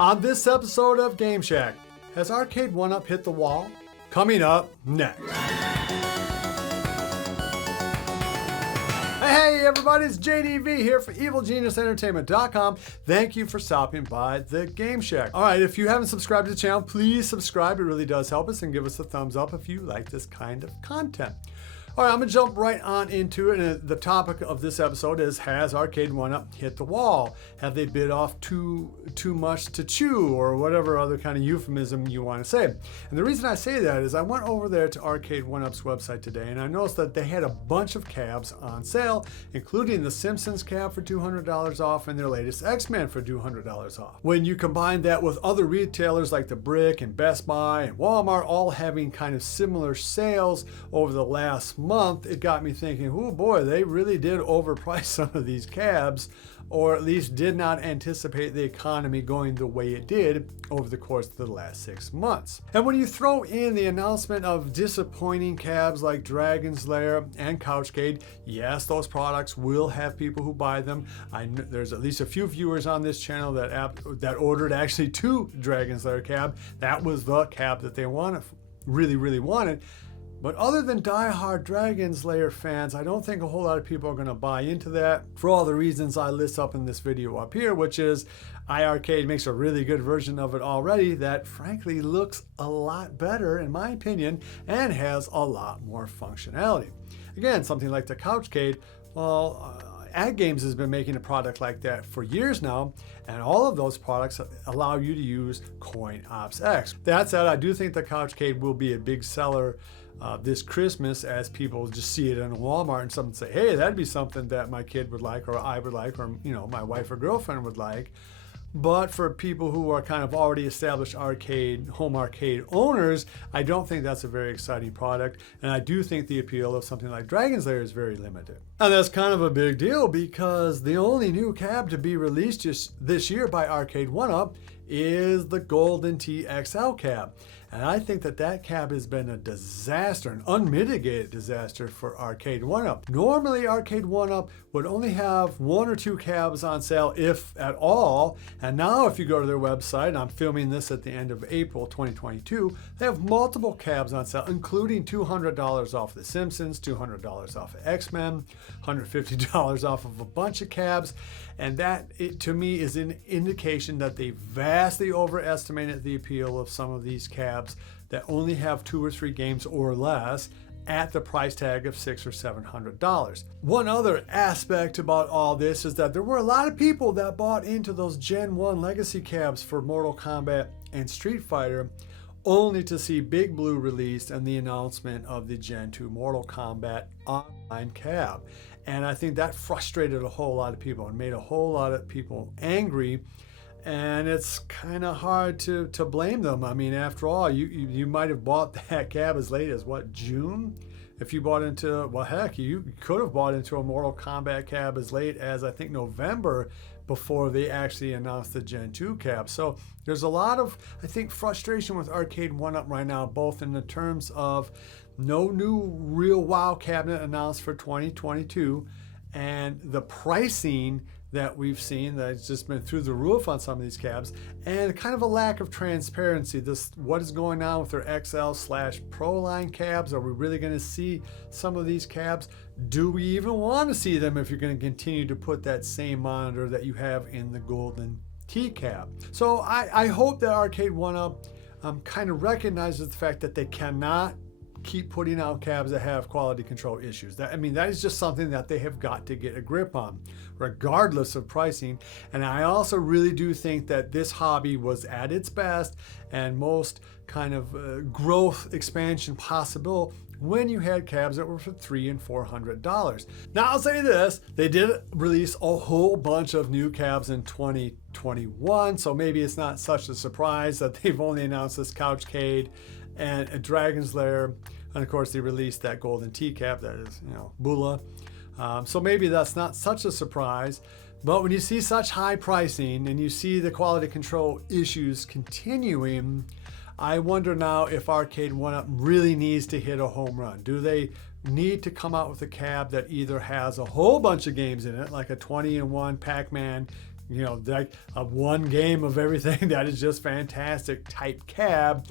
On this episode of Game Shack, has Arcade 1-Up hit the wall? Coming up next. Hey everybody, it's JDV here for EvilGeniusEntertainment.com. Thank you for stopping by the Game Shack. All right, if you haven't subscribed to the channel, please subscribe. It really does help us, and give us a thumbs up if you like this kind of content. All right, I'm gonna jump right on into it. And the topic of this episode is, has Arcade 1-Up hit the wall? Have they bit off too much to chew, or whatever other kind of euphemism you want to say? And the reason I say that is I went over there to Arcade 1-Up's website today, and I noticed that they had a bunch of cabs on sale, including the Simpsons cab for $200 off and their latest X-Men for $200 off. When you combine that with other retailers like the Brick and Best Buy and Walmart all having kind of similar sales over the last month, it got me thinking, oh boy, they really did overprice some of these cabs, or at least did not anticipate the economy going the way it did over the course of the last 6 months. And when you throw in the announcement of disappointing cabs like Dragon's Lair and Couchcade, yes, those products will have people who buy them. There's at least a few viewers on this channel that ordered actually 2 Dragon's Lair cab. That was the cab that they really wanted. But other than die-hard Dragon's Lair fans, I don't think a whole lot of people are going to buy into that for all the reasons I list up in this video up here, which is iArcade makes a really good version of it already that frankly looks a lot better in my opinion and has a lot more functionality. Again, something like the Couchcade, well, AdGames has been making a product like that for years now, and all of those products allow you to use CoinOps-X. That said, I do think the Couchcade will be a big seller this Christmas, as people just see it in Walmart and someone say, hey, that'd be something that my kid would like, or I would like, or my wife or girlfriend would like. But for people who are kind of already established home arcade owners, I don't think that's a very exciting product. And I do think the appeal of something like Dragon's Lair is very limited. And that's kind of a big deal, because the only new cab to be released just this year by Arcade 1-Up is the Golden Tee XL cab. And I think that cab has been a disaster, an unmitigated disaster for Arcade 1-Up. Normally, Arcade 1-Up would only have 1 or 2 cabs on sale, if at all. And now if you go to their website, and I'm filming this at the end of April 2022, they have multiple cabs on sale, including $200 off The Simpsons, $200 off of X-Men, $150 off of a bunch of cabs. And that, to me, is an indication that they vastly overestimated the appeal of some of these cabs that only have 2 or 3 games or less at the price tag of $600 or $700. One other aspect about all this is that there were a lot of people that bought into those Gen 1 legacy cabs for Mortal Kombat and Street Fighter, only to see Big Blue released and the announcement of the Gen 2 Mortal Kombat online cab. And I think that frustrated a whole lot of people and made a whole lot of people angry. And it's kind of hard to blame them. I mean, after all, you might have bought that cab as late as, what, June? If you bought into, well, heck, you could have bought into a Mortal Kombat cab as late as, I think, November, before they actually announced the Gen 2 cab. So there's a lot of, I think, frustration with Arcade 1-Up right now, both in the terms of no new real WoW cabinet announced for 2022, and the pricing that we've seen that's just been through the roof on some of these cabs, and kind of a lack of transparency. What is going on with their XL/Pro line cabs? Are we really going to see some of these cabs? Do we even want to see them if you're going to continue to put that same monitor that you have in the Golden Tee cab? So I hope that Arcade 1-Up kind of recognizes the fact that they cannot keep putting out cabs that have quality control issues. That is just something that they have got to get a grip on, regardless of pricing. And I also really do think that this hobby was at its best and most kind of growth expansion possible when you had cabs that were for $300 and $400. Now I'll say this, they did release a whole bunch of new cabs in 2021, so maybe it's not such a surprise that they've only announced this Couchcade and a Dragon's Lair, and of course they released that Golden Tee cab that is, Bula. So maybe that's not such a surprise. But when you see such high pricing and you see the quality control issues continuing, I wonder now if Arcade 1-Up really needs to hit a home run. Do they need to come out with a cab that either has a whole bunch of games in it, like a 20-in-1 Pac-Man like a one game of everything that is just fantastic type cab,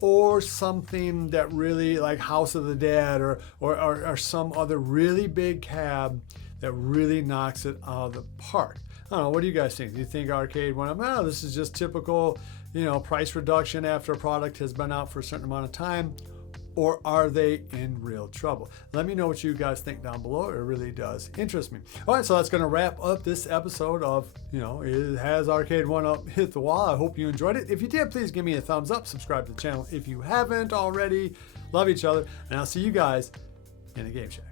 or something that really like House of the Dead or some other really big cab that really knocks it out of the park. I don't know. What do you guys think? Do you think Arcade went up? Oh, this is just typical, price reduction after a product has been out for a certain amount of time? Or are they in real trouble? Let me know what you guys think down below. It really does interest me. All right, so that's going to wrap up this episode of, Has Arcade 1UP Hit the Wall? I hope you enjoyed it. If you did, please give me a thumbs up. Subscribe to the channel if you haven't already. Love each other. And I'll see you guys in the Game Shack.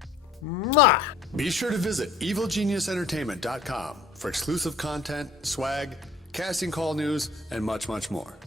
Mwah! Be sure to visit EvilGeniusEntertainment.com for exclusive content, swag, casting call news, and much, much more.